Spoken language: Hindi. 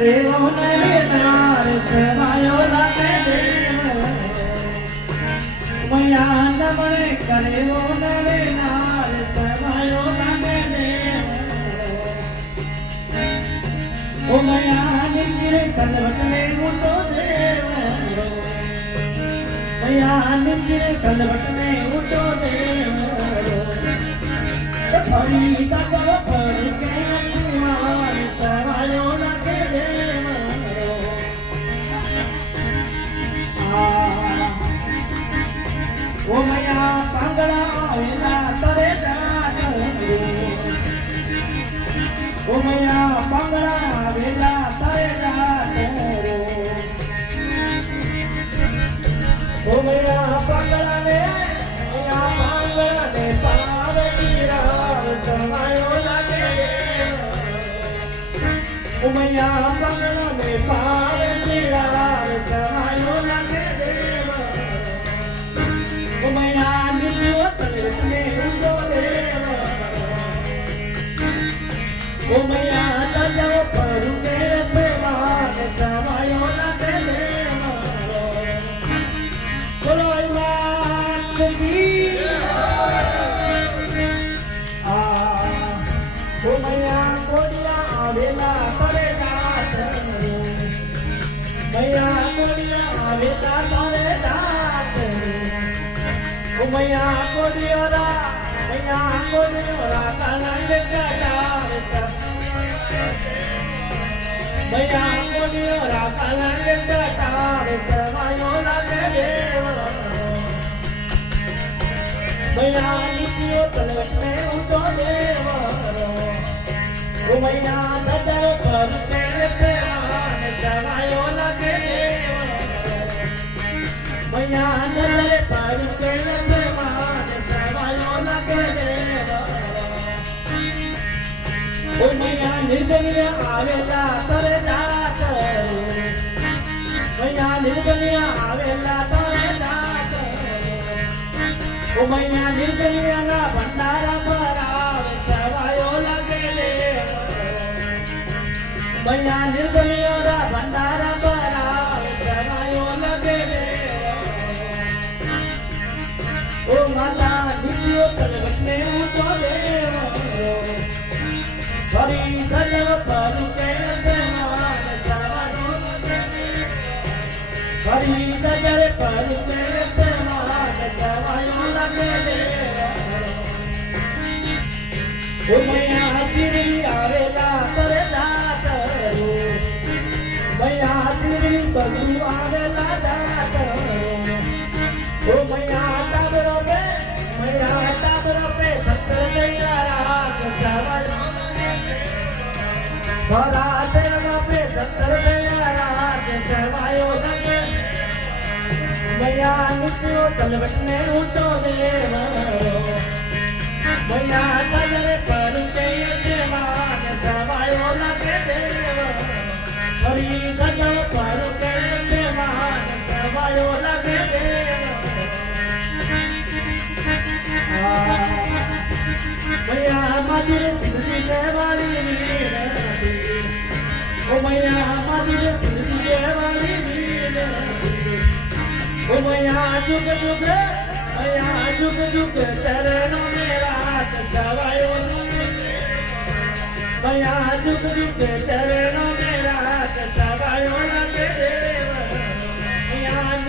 करे वो नरे नार सेवायो लागे देव मैया नमने करे वो नरे नार सेवायो लागे देव ओ मैया निंजिरे कलवट में उठो देव मैया निंजिरे कलवट में उठो देव फरी तक पर के कुमार सेवायो लागे देव ओ मैया पांगला आवेला तरे जात ओ मैया पांगला आवेला तरे जात ओ मैया पांगला ने पार्वती राम सेवायो लागे ओ मैया पांगला ने पार्वती राम सेवायो लागे मैया नित्यो तलवट में उठो देव ओ मैया तजव परू के सेवान सेवायो लागे देव बोलो मात की ओ मैया कोडिया आवेला तरे जात मैया कोडिया आवेला तरे जात ओ मैया कोडियोरा कलंग कटार मैया कोडियोरा कलंग कटार सेवायो लागे देव मैया नित्यो तलवट में उठो देव ओ मैया नजर पर तेरे सेवान सेवायो लागे देव मैया नजर पर तेरे सेवान सेवायो लागे देव ओ मैया निर्गुनिया आवेला तरे जात मैया निर्गुनिया आवेला तरे जात ओ मैया निर्गुनिया ना भंडारा भराव सेवायो लागे देव मैया निर्गुनिया ना भंडारा भराव सेवायो लागे देव ओ माता नित्यो तलवट में उठो देव फरी सजव परू के सेवान सेवायो लागे फरी सजव परू के सेवान सेवायो लागे देव ओ मैया चिरी आवेला तरे जात मैया चिरी बगू आवेला जात ओ मैया टाबरो पे सत्तर दैया रात सेवायो भरा सेवा पे सत्तर दैया रात सेवायो लागे मैया नित्यो तलवट में उठो देव मैया तजरे पर के सेवान सेवायो लागे देव हरि तजव पर के सेवान सेवायो लागे देव मैया मदिर सिद्धि देवाली वीर ओ मैया मदिर सिद्धि देवाली वीर ओ मैया जुग जुग चरणों में रात सेवायो मैया जुग जुग चरणों में रात